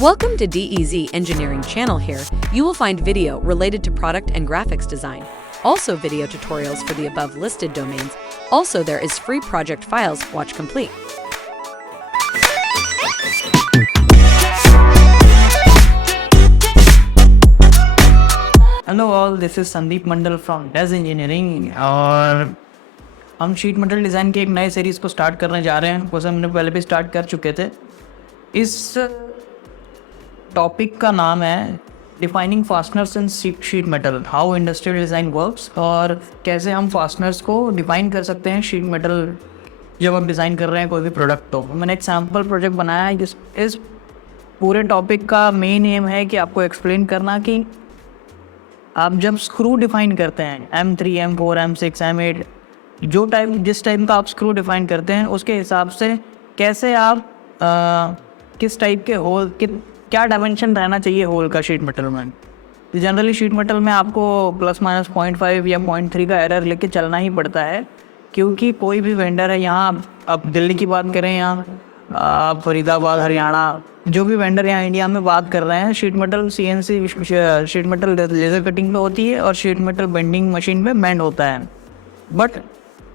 Welcome to DEZ Engineering channel. Here, you will find video related to product and graphics design. Also video tutorials for the above listed domains. Also there is free project files. Watch complete. Hello all, this is Sandeep Mandal from days engineering और हम sheet metal design के एक नए series को start करने जा रहे हैं। उसे हमने पहले भी स्टार्ट कर चुके थे। इस टॉपिक का नाम है defining fasteners in sheet metal, how industrial design works, और कैसे हम फास्टनर्स को डिफाइन कर सकते हैं शीट मेटल जब हम डिज़ाइन कर रहे हैं कोई भी प्रोडक्ट। तो मैंने एक सैम्पल प्रोजेक्ट बनाया है। इस पूरे टॉपिक का मेन एम है कि आपको एक्सप्लेन करना कि आप जब स्क्रू डिफाइन करते हैं M3, M4, M6, M8, जिस टाइप का आप स्क्रू डिफाइन करते हैं उसके हिसाब से कैसे आप किस टाइप के होल क्या डायमेंशन रहना चाहिए होल का शीट मेटल में। तो जनरली शीट मेटल में आपको ±0.5 या 0.3 का एरर लेके चलना ही पड़ता है, क्योंकि कोई भी वेंडर है यहाँ, अब दिल्ली की बात करें, यहाँ फरीदाबाद, हरियाणा, जो भी वेंडर यहाँ इंडिया में बात कर रहे हैं, sheet metal CNC sheet metal laser cutting पे होती है और शीट मेटल बेंडिंग मशीन पे बेंड होता है। बट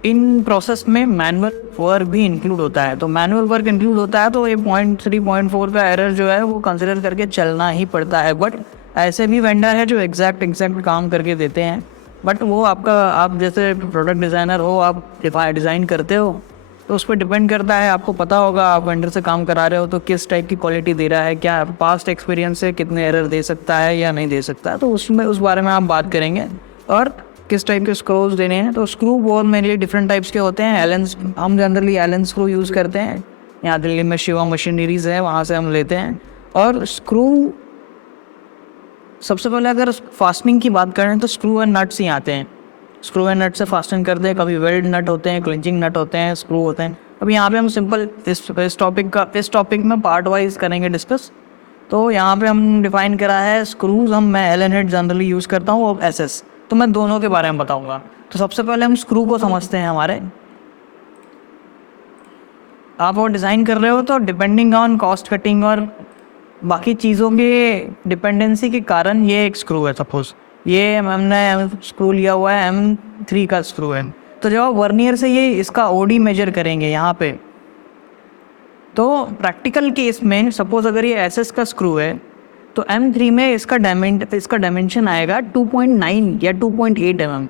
इन प्रोसेस में मैनुअल वर्क भी इंक्लूड होता है। तो मैनुअल वर्क इंक्लूड होता है तो ये 0.3, 0.4 का एरर जो है वो कंसिडर करके चलना ही पड़ता है। बट ऐसे भी वेंडर है जो एग्जैक्ट काम करके देते हैं। बट वो आप जैसे प्रोडक्ट डिज़ाइनर हो, आप डिज़ाइन करते हो, तो उस पर डिपेंड करता है। आपको पता होगा आप वेंडर से काम करा रहे हो तो किस टाइप की क्वालिटी दे रहा है, क्या पास्ट एक्सपीरियंस से कितने एरर दे सकता है या नहीं दे सकता है, तो उस बारे में आप बात करेंगे। और किस टाइप के स्क्रूज देने हैं, तो स्क्रू बहुत मेनली डिफरेंट टाइप्स के होते हैं। हम जनरली एलन स्क्रू यूज़ करते हैं। यहाँ दिल्ली में शिवा मशीनरीज है, वहाँ से हम लेते हैं। और स्क्रू सबसे पहले अगर फास्टनिंग की बात करें तो स्क्रू एंड नट्स ही आते हैं। स्क्रू एंड नट से फास्टन करते हैं। कभी वेल्ड नट होते हैं, क्लिंचिंग नट होते हैं, स्क्रू होते हैं। अब यहाँ पे हम सिंपल इस टॉपिक में पार्ट वाइज करेंगे डिस्कस। तो यहाँ पे हम डिफाइन करा है स्क्रूज। मैं एलन हेड जनरली यूज़ करता हूँ और SS, तो मैं दोनों के बारे में बताऊँगा। तो सबसे पहले हम स्क्रू को समझते हैं। हमारे आप वो डिज़ाइन कर रहे हो तो डिपेंडिंग ऑन कॉस्ट कटिंग और बाकी चीज़ों के डिपेंडेंसी के कारण ये एक स्क्रू है। सपोज ये हमने स्क्रू लिया हुआ है, M3 का स्क्रू है। तो जब आप वर्नियर से ये इसका OD मेजर करेंगे यहाँ पे, तो प्रैक्टिकल केस में सपोज अगर ये SS का स्क्रू है तो M3 में इसका डायमेंशन आएगा 2.9 या 2.8 mm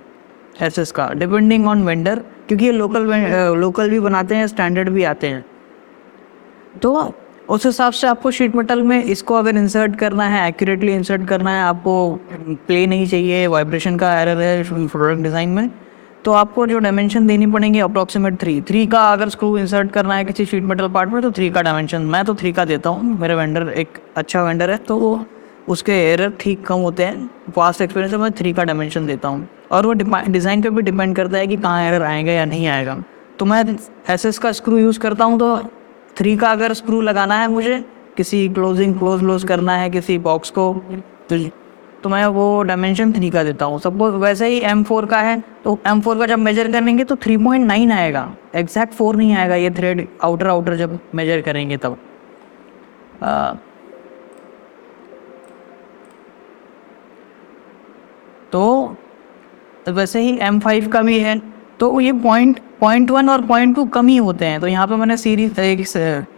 SS का, डिपेंडिंग ऑन वेंडर, क्योंकि ये लोकल भी बनाते हैं, स्टैंडर्ड भी आते हैं। तो उस हिसाब से आपको शीट मेटल में इसको अगर इंसर्ट करना है, एक्यूरेटली इंसर्ट करना है, आपको प्ले नहीं चाहिए, वाइब्रेशन का एरर है प्रोडक्ट डिज़ाइन में, तो आपको जो डायमेंशन देनी पड़ेंगे अप्रॉक्सीमेट 3 का अगर स्क्रू इंसर्ट करना है किसी शीट मेटल पार्ट में, तो 3 का डायमेंशन, मैं तो 3 का देता हूँ। मेरे वेंडर एक अच्छा वेंडर है तो वो उसके एरर ठीक कम होते हैं। पास्ट एक्सपीरियंस से मैं 3 का डायमेंशन देता हूँ। और वो डिज़ाइन पे भी डिपेंड करता है कि कहाँ एरर आएगा या नहीं आएगा। तो मैं SS का स्क्रू यूज़ करता हूँ। तो 3 का अगर स्क्रू लगाना है मुझे, किसी क्लोज करना है किसी बॉक्स को, तो मैं वो डायमेंशन 3 का देता हूँ। सपोज वैसे ही M4 का है तो M4 का जब मेजर करेंगे तो 3.9 आएगा, एग्जैक्ट 4 नहीं आएगा। ये थ्रेड आउटर जब मेजर करेंगे तब। तो वैसे ही M5 का भी है। तो ये 0.1 और 0.2 कम ही होते हैं। तो यहाँ पे मैंने सीरीज एक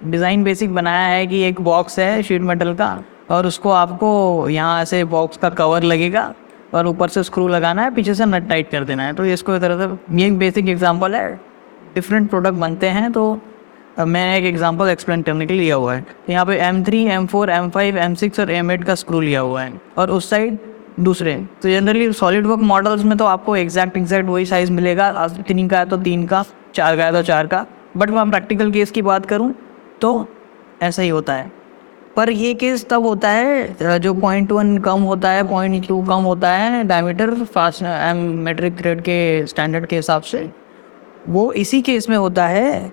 डिज़ाइन बेसिक बनाया है कि एक बॉक्स है शीट मेटल का, और उसको आपको यहाँ से बॉक्स का कवर लगेगा और ऊपर से स्क्रू लगाना है, पीछे से नट टाइट कर देना है। तो इसको इस तरह से, ये एक बेसिक एग्जांपल है। डिफरेंट प्रोडक्ट बनते हैं तो मैंने एक एग्जांपल एक्सप्लेन करने के लिए लिया हुआ है। तो यहाँ पे M3, M4, M5, M6 और M8 का स्क्रू लिया हुआ है, और उस साइड दूसरे। तो जनरली सॉलिड वर्क मॉडल्स में तो आपको एग्जैक्ट वही साइज़ मिलेगा। 3 का है तो 3 का, 4 का है तो 4 का। बट मैं प्रैक्टिकल केस की बात करूँ तो ऐसा ही होता है। पर ये केस तब होता है जो 0.1 कम होता है, 0.2 कम होता है डायमीटर फास्ट मेट्रिक थ्रेड के स्टैंडर्ड के हिसाब से। वो इसी केस में होता है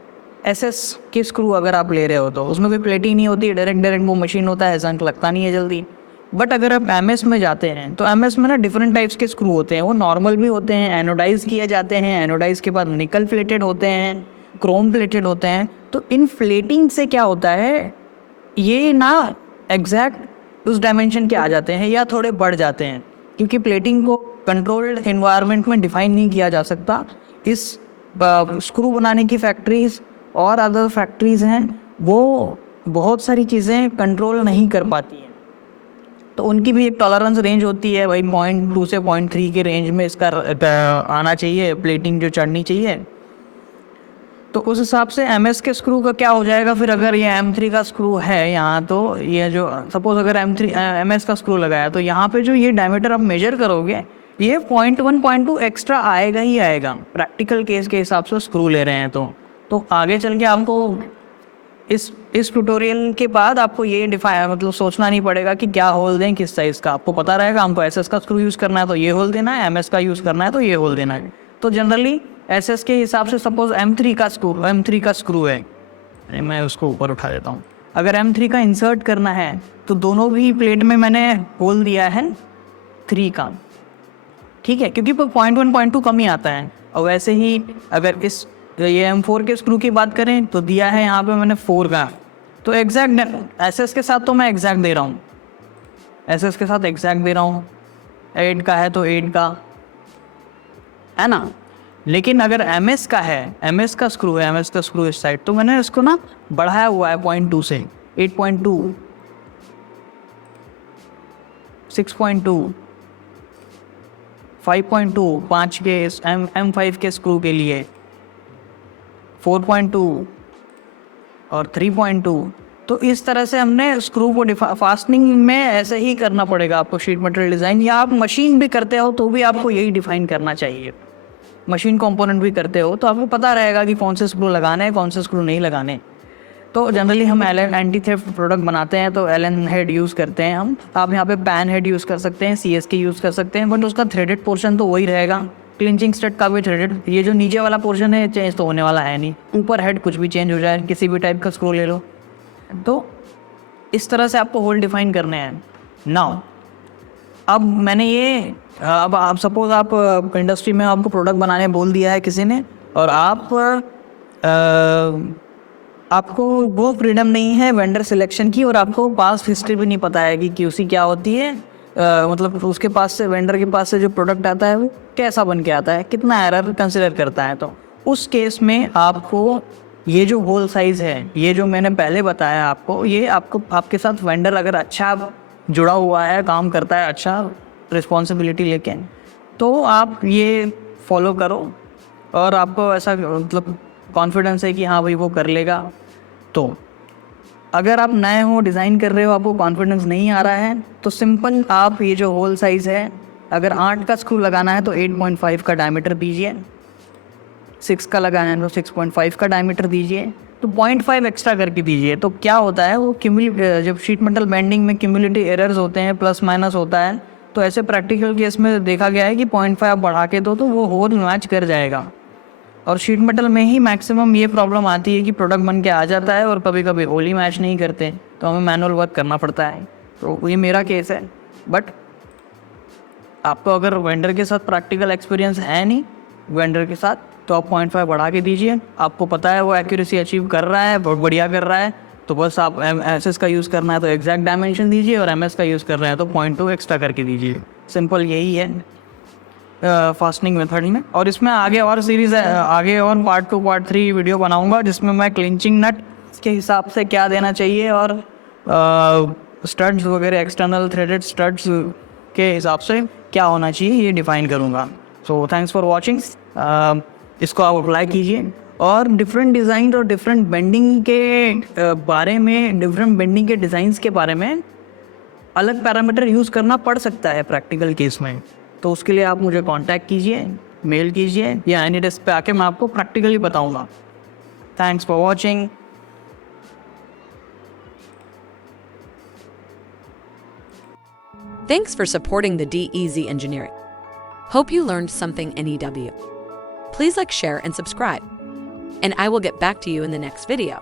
SS के स्क्रू अगर आप ले रहे हो तो उसमें कोई प्लेटिंग नहीं होती, डायरेक्ट वो मशीन होता है, जंग लगता नहीं है जल्दी। बट अगर आप MS में जाते हैं तो MS में ना डिफरेंट टाइप्स के स्क्रू होते हैं। वो नॉर्मल भी होते हैं, एनोडाइज किए जाते हैं, एनोडाइज के बाद निकल प्लेटेड होते हैं, क्रोम प्लेटेड होते हैं। तो इन प्लेटिंग से क्या होता है, ये ना एग्जैक्ट उस डायमेंशन के आ जाते हैं या थोड़े बढ़ जाते हैं, क्योंकि प्लेटिंग को कंट्रोल्ड एनवायरनमेंट में डिफाइन नहीं किया जा सकता। इस स्क्रू बनाने की फैक्ट्रीज और अदर फैक्ट्रीज हैं, वो बहुत सारी चीज़ें कंट्रोल नहीं कर पाती हैं, तो उनकी भी एक टॉलरेंस रेंज होती है भाई, 0.2 से 0.3 के रेंज में इसका आना चाहिए, प्लेटिंग जो चढ़नी चाहिए। तो उस हिसाब से MS के स्क्रू का क्या हो जाएगा फिर, अगर ये M3 का स्क्रू है यहाँ, तो ये जो सपोज अगर MS का स्क्रू लगाया, तो यहाँ पे जो ये डायमीटर आप मेजर करोगे, ये 0.1 0.2 एक्स्ट्रा आएगा ही आएगा। प्रैक्टिकल केस के हिसाब से स्क्रू ले रहे हैं तो आगे चल के आपको इस ट्यूटोरियल के बाद आपको ये मतलब सोचना नहीं पड़ेगा कि क्या होल दें, किस साइज़ का। आपको पता रहेगा हमको SS का स्क्रू यूज़ करना है तो ये होल देना है, MS का यूज़ करना है तो ये होल देना है। तो जनरली SS के हिसाब से सपोज M3 का स्क्रू है, मैं उसको ऊपर उठा देता हूँ। अगर M3 का इंसर्ट करना है तो दोनों भी प्लेट में मैंने होल दिया है 3 का, ठीक है, क्योंकि 0.1 0.2 कम ही आता है। और वैसे ही अगर ये M4 के स्क्रू की बात करें तो दिया है यहाँ पे मैंने 4 का। तो एग्जैक्ट SS के साथ तो मैं एग्जैक्ट दे रहा हूँ, SS के साथ एग्जैक्ट दे रहा हूँ। 8 का है तो 8 का है ना। लेकिन अगर MS का है, MS का स्क्रू है, MS का स्क्रू इस साइड, तो मैंने इसको ना बढ़ाया हुआ है 0.2 से 8.2, 6.2, 5.2 5 के M5 के स्क्रू के लिए, 4.2 और 3.2। तो इस तरह से हमने स्क्रू को फास्टनिंग में ऐसे ही करना पड़ेगा आपको शीट मेटल डिज़ाइन, या आप मशीन भी करते हो तो भी आपको यही डिफाइन करना चाहिए। मशीन कंपोनेंट भी करते हो तो आपको पता रहेगा कि कौन से स्क्रू लगाने हैं, कौन से स्क्रू नहीं लगाने। तो जनरली हम एंटी थेफ्ट प्रोडक्ट बनाते हैं तो एलन हेड यूज़ करते हैं हम। आप यहाँ पे पैन हेड यूज़ कर सकते हैं, CSK यूज़ कर सकते हैं, बट उसका थ्रेडेड पोर्शन तो वही रहेगा। क्लिंचिंग स्टड का भी थ्रेडेड, ये जो नीचे वाला पोर्शन है चेंज तो होने वाला है नहीं। ऊपर हेड कुछ भी चेंज हो जाए, किसी भी टाइप का स्क्रू ले लो। तो इस तरह से आपको होल डिफाइन करने हैं। नाउ अब मैंने ये अब आप सपोज आप इंडस्ट्री में आपको प्रोडक्ट बनाने बोल दिया है किसी ने, और आपको वो फ्रीडम नहीं है वेंडर सिलेक्शन की, और आपको पास्ट हिस्ट्री भी नहीं पता है कि QC क्या होती है, मतलब उसके पास से वेंडर के पास से जो प्रोडक्ट आता है वो कैसा बन के आता है, कितना एरर कंसिडर करता है। तो उस केस में आपको ये जो होल साइज़ है, ये जो मैंने पहले बताया आपको, ये आपके साथ वेंडर अगर अच्छा जुड़ा हुआ है, काम करता है अच्छा रिस्पॉन्सिबिलिटी लेके, तो आप ये फॉलो करो और आपको ऐसा मतलब कॉन्फिडेंस है कि हाँ भाई वो कर लेगा। तो अगर आप नए हो, डिज़ाइन कर रहे हो, आपको कॉन्फिडेंस नहीं आ रहा है, तो सिंपल आप ये जो होल साइज़ है, अगर 8 का स्क्रू लगाना है तो 8.5 का डायमीटर दीजिए, 6 का लगाना है तो 6.5 का डायमीटर दीजिए, तो 0.5 एक्स्ट्रा करके दीजिए। तो क्या होता है वो जब शीट मेटल बेंडिंग में क्यूमुलेटिव एरर्स होते हैं, प्लस माइनस होता है, तो ऐसे प्रैक्टिकल केस में देखा गया है कि 0.5 बढ़ा के दो तो वो होल मैच कर जाएगा। और शीट मेटल में ही मैक्सिमम ये प्रॉब्लम आती है कि प्रोडक्ट बन के आ जाता है और कभी कभी होल ही मैच नहीं करते, तो हमें मैनुअल वर्क करना पड़ता है। तो ये मेरा केस है। बट आपको अगर वेंडर के साथ प्रैक्टिकल एक्सपीरियंस है नहीं वेंडर के साथ, तो आप 0.5 बढ़ा के दीजिए। आपको पता है वो एक्यूरेसी अचीव कर रहा है, बहुत बढ़िया कर रहा है, तो बस आप SS का यूज़ करना है तो एग्जैक्ट डायमेंशन दीजिए, और MS का यूज़ कर रहे हैं तो 0.2 एक्स्ट्रा करके दीजिए। सिंपल यही है फास्टनिंग मेथड में। और इसमें आगे और सीरीज़ है, आगे और पार्ट 2 पार्ट 3 वीडियो बनाऊंगा जिसमें मैं क्लिंचिंग नट के हिसाब से क्या देना चाहिए और स्टड्स वगैरह एक्सटर्नल थ्रेडेड स्टड्स के हिसाब से क्या होना चाहिए ये डिफ़ाइन करूँगा। So thanks for watching. इसको आप अप्लाई कीजिए और डिफरेंट डिज़ाइन और डिफरेंट बेंडिंग के बारे में, डिफरेंट बेंडिंग के डिज़ाइंस के बारे में अलग पैरामीटर यूज़ करना पड़ सकता है प्रैक्टिकल केस में। तो उसके लिए आप मुझे कांटेक्ट कीजिए, मेल कीजिए, या एनीडेस्क पे आके मैं आपको प्रैक्टिकली बताऊंगा। Thanks for watching. Thanks for supporting the DEZ Engineering. Hope you learned something NEW. Please like, share, and subscribe. And I will get back to you in the next video.